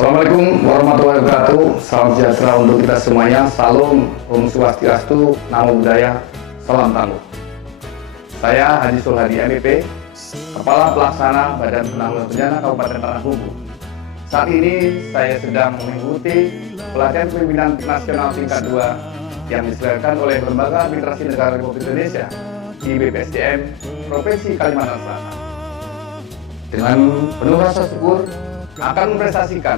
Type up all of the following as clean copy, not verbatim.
Assalamualaikum warahmatullahi wabarakatuh. Salam sejahtera untuk kita semuanya. Salam, Om Swastiastu, Namo Buddhaya, Salam Tangguh. Saya Haji Sulhadi MEP, Kepala Pelaksana Badan Penanggulangan Bencana Kabupaten Tanah Bumbu. Saat ini saya sedang mengikuti pelatihan pimpinan nasional tingkat 2 yang diselenggarakan oleh Lembaga Administrasi Negara Republik Indonesia di BPSDM Provinsi Kalimantan Selatan. Dengan penuh rasa syukur akan mempresentasikan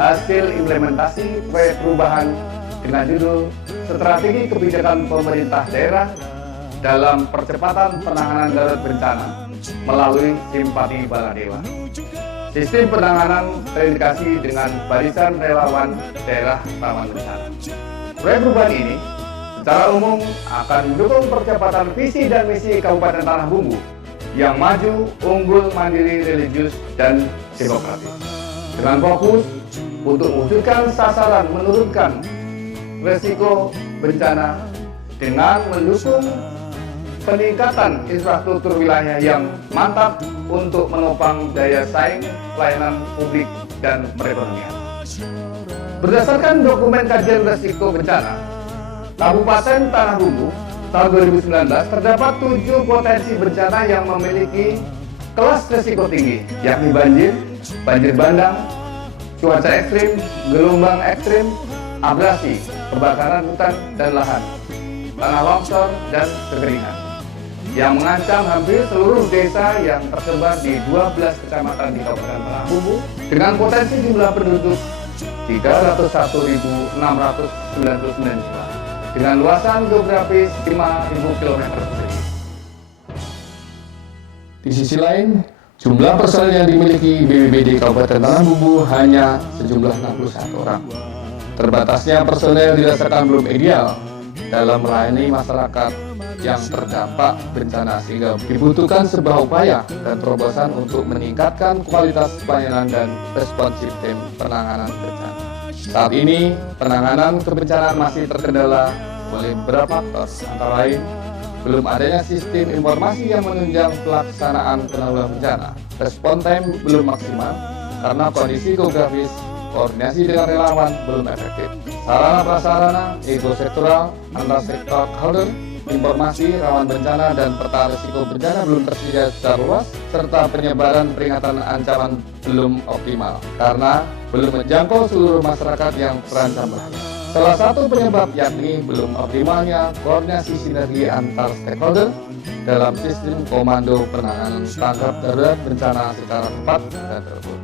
hasil implementasi proyek perubahan dengan judul Strategi Kebijakan Pemerintah Daerah dalam Percepatan Penanganan Darurat Bencana melalui Simpati Baladewa. Sistem penanganan terintegrasi dengan Barisan Relawan Daerah Rawan Bencana. Proyek perubahan ini secara umum akan mendukung percepatan visi dan misi Kabupaten Tanah Bumbu yang maju, unggul, mandiri, religius, dan demokratis. Dengan fokus untuk mewujudkan sasaran menurunkan resiko bencana dengan mendukung peningkatan infrastruktur wilayah yang mantap untuk menopang daya saing pelayanan publik dan perekonomian. Berdasarkan dokumen kajian resiko bencana, Kabupaten Tanah Bumbu tahun 2019 terdapat 7 potensi bencana yang memiliki kelas risiko tinggi, yakni banjir, banjir bandang, cuaca ekstrim, gelombang ekstrim, abrasi, kebakaran hutan dan lahan, tanah longsor, dan kekeringan, yang mengancam hampir seluruh desa yang tersebar di 12 kecamatan di Kabupaten Tanah Bumbu dengan potensi jumlah penduduk 301.699 jiwa. Dengan luasan geografis 5.000 km persegi. Di sisi lain, jumlah personel yang dimiliki BPBD Kabupaten Tanah Bumbu hanya sejumlah 61 orang. Terbatasnya personel dirasakan belum ideal dalam melayani masyarakat yang terdampak bencana, sehingga dibutuhkan sebuah upaya dan terobosan untuk meningkatkan kualitas pelayanan dan respons sistem penanganan bencana. Saat ini, penanganan kebencanaan masih terkendala oleh beberapa faktor, antara lain belum adanya sistem informasi yang menunjang pelaksanaan penanggulangan bencana, respon time belum maksimal karena kondisi geografis, koordinasi dengan relawan belum efektif, sarana prasarana ekosektoral antar stakeholder, informasi rawan bencana dan peta risiko bencana belum tersedia secara luas, serta penyebaran peringatan ancaman belum optimal karena belum menjangkau seluruh masyarakat yang terancam bahaya. Salah satu penyebab yakni belum optimalnya koordinasi sinergi antar stakeholder dalam sistem komando penanganan tanggap darurat bencana secara tepat dan terukur.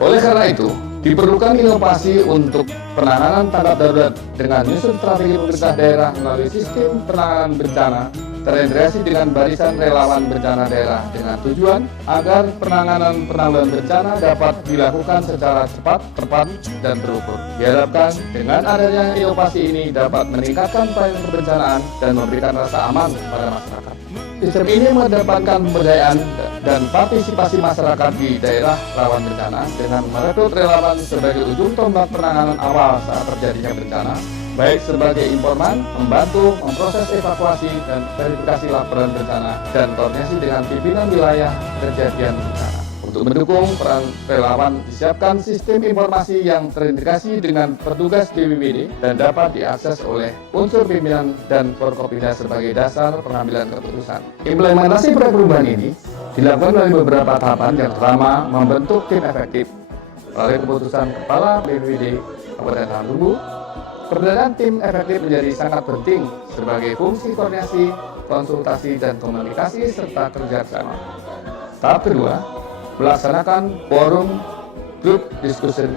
Oleh karena itu, diperlukan inovasi untuk penanganan tanggap darurat dengan menyusun strategi pemerintah daerah melalui sistem penanganan bencana terintegrasi dengan barisan relawan bencana daerah dengan tujuan agar penanganan bencana dapat dilakukan secara cepat, tepat, dan terukur. Diharapkan dengan adanya inovasi ini dapat meningkatkan pelayanan kebencanaan dan memberikan rasa aman pada masyarakat. Sistem ini mengedepankan pemberdayaan dan partisipasi masyarakat di daerah rawan bencana dengan merekrut relawan sebagai ujung tombak penanganan awal saat terjadinya bencana, baik sebagai informan, membantu memproses evakuasi dan verifikasi laporan bencana, dan koordinasi dengan pimpinan wilayah kejadian bencana. Untuk mendukung peran relawan, disiapkan sistem informasi yang terintegrasi dengan petugas BPBD dan dapat diakses oleh unsur pimpinan dan Forkopimda sebagai dasar pengambilan keputusan. Implementasi proyek perubahan ini dilakukan melalui beberapa tahapan. Yang pertama, membentuk tim efektif. Melalui keputusan Kepala BPBD Kabupaten Tanah Bumbu, keberadaan tim efektif menjadi sangat penting sebagai fungsi koordinasi, konsultasi, dan komunikasi serta kerja sama. Tahap kedua, melaksanakan forum group discussion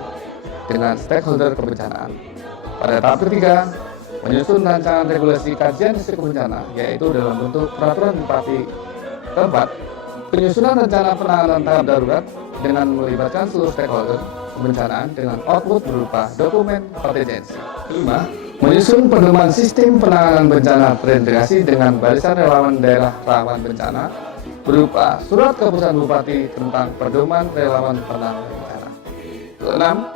dengan stakeholder kebencanaan. Pada tahap ketiga, menyusun rancangan regulasi kajian risiko bencana, yaitu dalam bentuk peraturan bupati. Keempat, penyusunan rencana penanganan tanggap darurat dengan melibatkan seluruh stakeholder kebencanaan dengan output berupa dokumen kontingensi. Kelima, menyusun pedoman sistem penanganan bencana terintegrasi dengan barisan relawan daerah rawan bencana berupa surat keputusan bupati tentang pedoman relawan penanganan bencana. Keenam,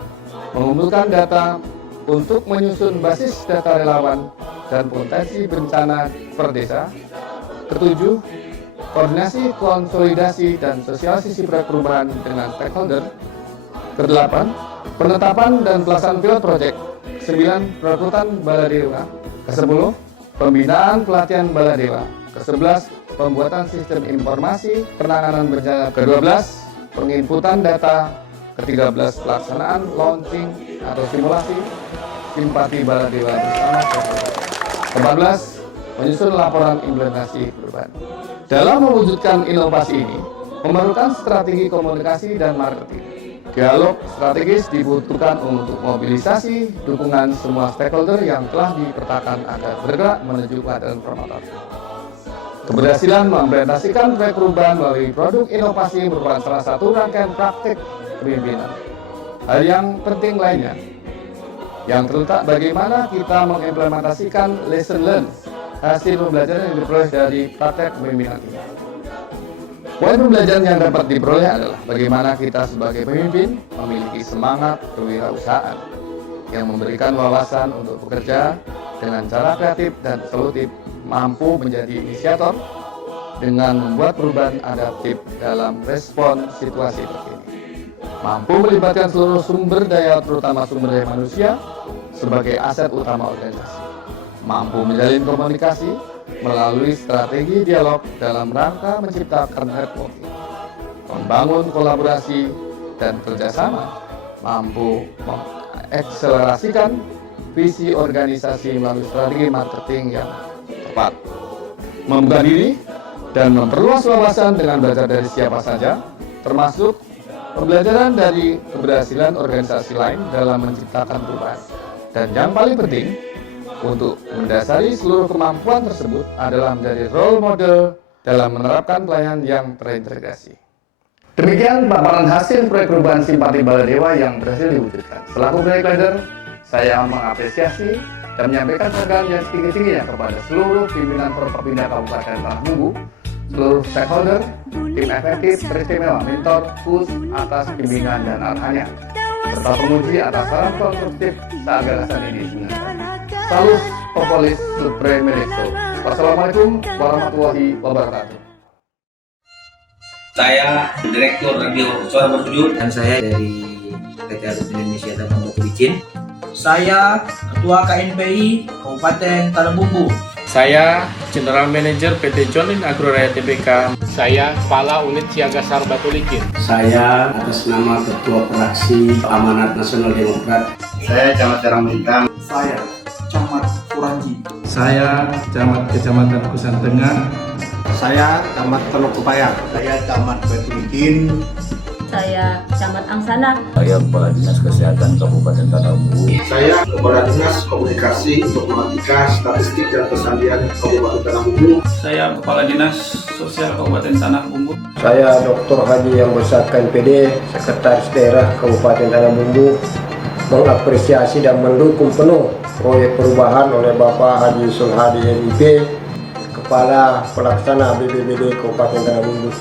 mengumpulkan data untuk menyusun basis data relawan dan potensi bencana per desa. Ketujuh, koordinasi, konsolidasi, dan sosialisasi proyek perubahan dengan stakeholder. Kedelapan, Penetapan dan pelaksanaan pilot project. 9. Perekrutan Baladewa. Ke-10. Pembinaan pelatihan Baladewa. Ke-11. Pembuatan sistem informasi penanganan bencana. Ke-12. Penginputan data. Ke-13. Pelaksanaan launching atau simulasi simpati Baladewa bersama. Ke-14. Menyusun laporan implementasi perubahan. Dalam mewujudkan inovasi ini, memerlukan strategi komunikasi dan marketing. Dialog strategis dibutuhkan untuk mobilisasi dukungan semua stakeholder yang telah dipetakan agar bergerak menuju kehadiran promotor. Keberhasilan mengimplementasikan proyek perubahan melalui produk inovasi merupakan salah satu rangkaian praktik kepemimpinan. Hal yang penting lainnya, yang terletak bagaimana kita mengimplementasikan lesson learned, hasil pembelajaran yang diperoleh dari praktek kepemimpinan ini. Poin pembelajaran yang dapat diperoleh adalah bagaimana kita sebagai pemimpin memiliki semangat kewirausahaan yang memberikan wawasan untuk bekerja dengan cara kreatif dan solutif, mampu menjadi inisiator dengan membuat perubahan adaptif dalam respon situasi terkini, mampu melibatkan seluruh sumber daya terutama sumber daya manusia sebagai aset utama organisasi, mampu menjalin komunikasi melalui strategi dialog dalam rangka menciptakan networking, membangun kolaborasi dan kerjasama, mampu mengakselerasikan visi organisasi melalui strategi marketing yang tepat, membuka diri dan memperluas wawasan dengan belajar dari siapa saja, termasuk pembelajaran dari keberhasilan organisasi lain dalam menciptakan perubahan. Dan yang paling penting, untuk mendasari seluruh kemampuan tersebut adalah menjadi role model dalam menerapkan pelayanan yang terintegrasi. Demikian paparan hasil proyek perubahan simpati Baladewa yang berhasil diwujudkan. Selaku proyek leader, saya mengapresiasi dan menyampaikan penghargaan yang setinggi-tingginya kepada seluruh pimpinan Forkopimda Kabupaten Tanah Bumbu, seluruh stakeholder, tim efektif, teristimewa, mentor, coach atas bimbingan dan arahannya, serta penguji atas saran konstruktif saat gagasan ini sebenarnya. Salus Populis Supremexo. Wassalamualaikum warahmatullahi wabarakatuh. Saya Direktur Radio Suara Bersujud. Dan saya dari PT Arus Indonesia Tambang Batu Licin. Saya Ketua KNPI Kabupaten Tanah Bumbu. Saya General Manager PT Jonin Agroraya Tbk. Saya Kepala Unit Siaga SAR Batu Licin. Saya atas nama Ketua Fraksi Amanat Nasional Demokrat. Saya Camat Terang Bintang. Saya Camat Kuranji. Saya Camat Kecamatan Kusan Tengah. Saya Camat Teluk Upaya. Saya Camat Batu Licin. Saya Camat Angsana. Saya Kepala Dinas Kesehatan Kabupaten Tanah Bumbu. Saya Kepala Dinas Komunikasi, Informatika, Statistik dan Pesandian Kabupaten Tanah Bumbu. Saya Kepala Dinas Sosial Kabupaten Tanah Bumbu. Saya Dr. Haji yang besar KNPD, Sekretaris Daerah Kabupaten Tanah Bumbu, mengapresiasi dan mendukung penuh proyek perubahan oleh Bapak Haji Sulhadi MIP, Kepala Pelaksana BPBD Kabupaten Tanah Bumbu,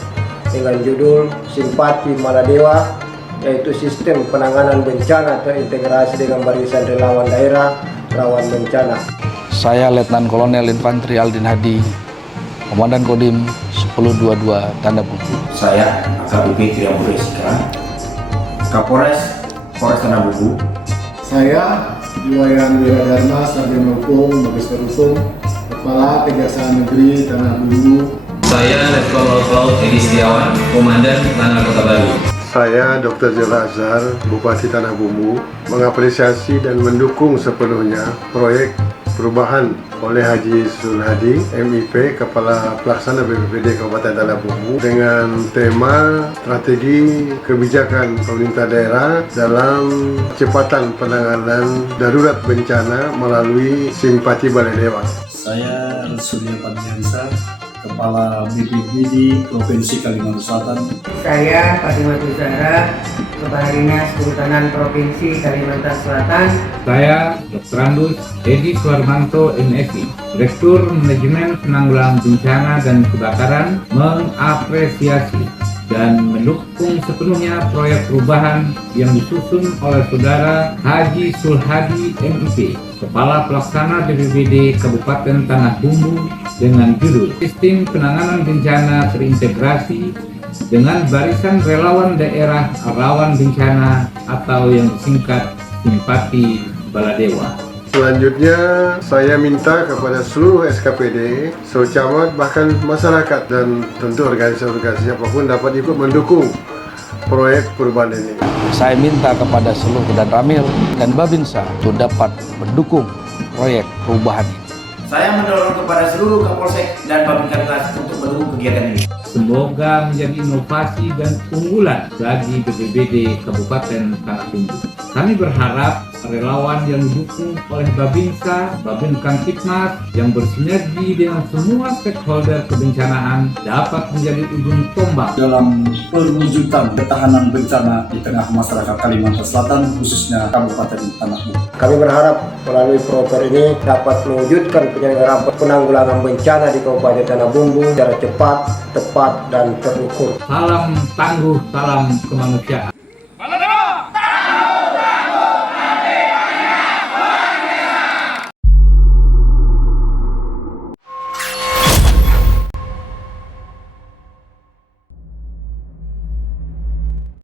dengan judul Simpati Baladewa, yaitu sistem penanganan bencana terintegrasi dengan barisan relawan daerah rawan bencana. Saya Letnan Kolonel Infanteri Aldin Hadi, Komandan Kodim 1022 Tanah Bumbu. Saya AKBP Triamur Resika, Kapolres Polres Tanah Bumbu. Saya Iwayan Wiradharma, Sarjana Hukum, Magister Hukum, Kepala Kejaksaan Negeri Tanah Bumbu. Saya Letkol Laut Edi Setiawan, Komandan Tanah Kota Baru. Saya Dr. Zula Azhar, Bupati Tanah Bumbu, mengapresiasi dan mendukung sepenuhnya proyek perubahan oleh Haji Sulhadi MIP, Kepala Pelaksana BPBD Kabupaten Tanah Bumbu, dengan tema strategi kebijakan pemerintah daerah dalam percepatan penanganan darurat bencana melalui Simpati Baladewa. Saya Surya Padliansa, Kepala BPBD Provinsi Kalimantan Selatan. Saya Fatimah Zahra, Kepala Dinas Kehutanan Provinsi Kalimantan Selatan. Saya Dr. Andus Edi Suarmanto MSI, Direktur Manajemen Penanggulangan Bencana dan Kebakaran, mengapresiasi dan mendukung sepenuhnya proyek perubahan yang disusun oleh Saudara Haji Sulhadi MIP, Kepala Pelaksana BPBD Kabupaten Tanah Bumbu, dengan judul Sistem Penanganan Bencana Terintegrasi dengan barisan relawan daerah rawan bencana atau yang disingkat Simpati Baladewa. Selanjutnya, saya minta kepada seluruh SKPD, seluruh camat, bahkan masyarakat dan tentu organisasi-organisasi apapun dapat ikut mendukung proyek perubahan ini. Saya minta kepada seluruh dan Ramil dan Babinsa untuk dapat mendukung proyek perubahan ini. Saya mendorong kepada seluruh Kapolsek dan Babinkamtibmas untuk mendukung kegiatan ini. Semoga menjadi inovasi dan unggulan bagi BPBD Kabupaten Tanah Bumbu. Kami berharap relawan yang didukung oleh Babinsa, Babinkamtibmas yang bersinergi dengan semua stakeholder kebencanaan dapat menjadi ujung tombak dalam perwujudan ketahanan bencana di tengah masyarakat Kalimantan Selatan, khususnya Kabupaten Tanah Bumbu. Kami berharap melalui proker ini dapat mewujudkan penyelenggaraan penanggulangan bencana di Kabupaten Tanah Bumbu secara cepat, tepat, dan terukur. Salam tangguh, salam kemanusiaan.